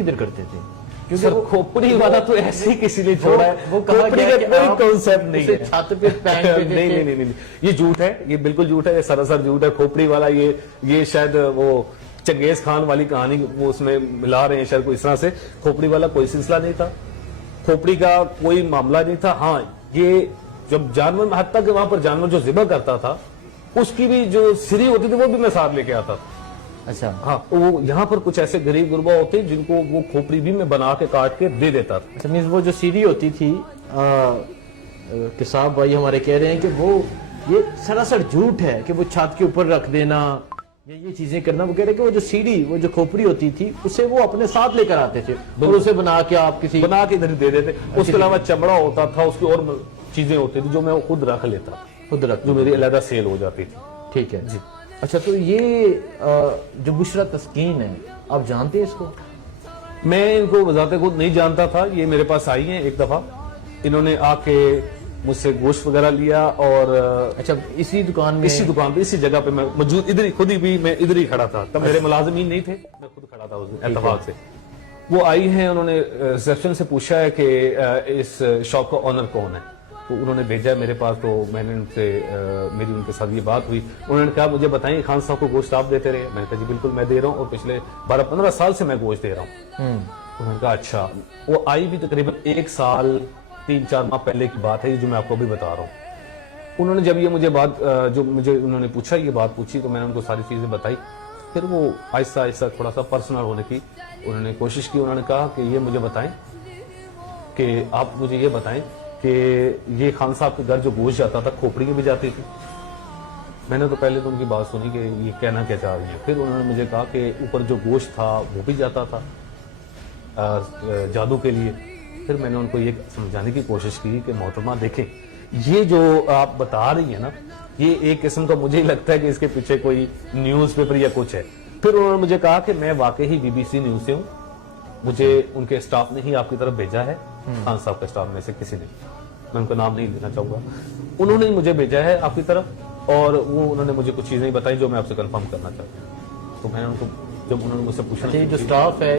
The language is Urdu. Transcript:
ادھر کرتے تھے کیونکہ وہ کھوپڑی والا تو ایسے ہی کسی نے چھوڑا ہے، وہ کہا کھوپڑی گیا کا کہ کوئی آپ کانسیپٹ نہیں اسے ہے، چھت پہ پھینک دیتے تھے۔ نہیں، یہ جھوٹ ہے، یہ بالکل جھوٹ ہے، یہ سراسر جھوٹ ہے۔ کھوپڑی والا یہ شاید وہ چنگیز خان والی کہانی وہ اس میں ملا رہے ہیں شاید کوئی اس طرح سے۔ کھوپڑی والا کوئی سلسلہ نہیں تھا، کھوپڑی کا کوئی معاملہ نہیں تھا۔ ہاں یہ جب جانور، حتیٰ کہ وہاں پر جانور جو ذبح کرتا تھا اس کی بھی جو سری ہوتی تھی وہ بھی میں ساتھ لے کے آتا تھا۔ اچھا ہاں وہ یہاں پر کچھ ایسے غریب غربا ہوتے جن کو وہ کھوپڑی بھی میں بنا کے کاٹ کے دے دیتا تھا۔ اچھا مینز وہ جو سیڑھی ہوتی تھی کساب بھائی ہمارے کہہ رہے ہیں کہ وہ یہ سراسر جھوٹ ہے کہ وہ چھت کے اوپر رکھ دینا یا یہ چیزیں کرنا۔ وہ کہہ رہے ہیں کہ وہ جو سیڑھی، وہ جو کھوپڑی ہوتی تھی اسے وہ اپنے ساتھ لے کر آتے تھے اور اسے بنا کے آپ کسی بنا کے ادھر دے دیتے۔ اس کے علاوہ چمڑا ہوتا تھا، اس کی اور چیزیں ہوتی تھی جو میں خود رکھ لیتا، خود رکھ جو میری علیحدہ سیل ہو جاتی تھی۔ ٹھیک ہے جی۔ اچھا تو یہ جو بشرا تسکین ہے آپ جانتے ہیں اس کو؟ میں ان کو بذات خود نہیں جانتا تھا، یہ میرے پاس آئی ہیں ایک دفعہ، انہوں نے آ کے مجھ سے گوشت وغیرہ لیا اور اچھا اسی دکان میں؟ اسی دکان پہ، اسی جگہ پہ میں موجود، ادھر ہی خود ہی بھی میں ادھر ہی کھڑا تھا، تب میرے ملازمین نہیں تھے، میں خود کھڑا تھا اس دن اتفاق سے۔ وہ آئی ہیں، انہوں نے ریسپشن سے پوچھا ہے کہ اس شاپ کا آنر کون ہے، تو انہوں نے بھیجا میرے پاس، تو میں نے ان سے میری ان کے ساتھ یہ بات ہوئی۔ انہوں نے کہا مجھے بتائیں خان صاحب کو گوشت آپ دیتے رہے؟ میں نے کہا جی بالکل میں دے رہا ہوں، اور پچھلے 12-15 سال سے میں گوشت دے رہا ہوں۔ انہوں نے کہا اچھا۔ وہ آئی بھی تقریباً 1 سال 3-4 ماہ پہلے کی بات ہے جو میں آپ کو بھی بتا رہا ہوں۔ انہوں نے جب یہ مجھے بات جو مجھے انہوں نے پوچھا، یہ بات پوچھی، تو میں نے ان کو ساری چیزیں بتائی۔ پھر وہ آہستہ آہستہ تھوڑا سا پرسنل ہونے کی انہوں نے کوشش کی۔ انہوں نے کہا کہ یہ مجھے بتائیں کہ آپ مجھے یہ بتائیں کہ یہ خان صاحب کے گھر جو گوشت جاتا تھا کھوپڑی میں بھی جاتی تھی؟ میں نے تو پہلے تو ان کی بات سنی کہ یہ کہنا کیا چاہ رہی ہیں، پھر انہوں نے مجھے کہا کہ اوپر جو گوشت تھا وہ بھی جاتا تھا جادو کے لیے۔ پھر میں نے ان کو یہ سمجھانے کی کوشش کی کہ محترمہ دیکھیں، یہ جو آپ بتا رہی ہیں نا، یہ ایک قسم کا مجھے لگتا ہے کہ اس کے پیچھے کوئی نیوز پیپر یا کچھ ہے۔ پھر انہوں نے مجھے کہا کہ میں واقعی BBC نیوز سے ہوں، مجھے ان کے اسٹاف نے ہی آپ کی طرف بھیجا ہے، خان صاحب کے اسٹاف میں سے کسی نے، میں ان کا نام نہیں لینا چاہوں گا، انہوں نے مجھے بھیجا ہے آپ کی طرف، اور وہ انہوں نے مجھے کچھ چیزیں بتائی جو میں آپ سے کنفرم کرنا چاہتا ہوں۔ تو میں نے ان کو، جب انہوں نے مجھ سے پوچھا جو اسٹاف ہے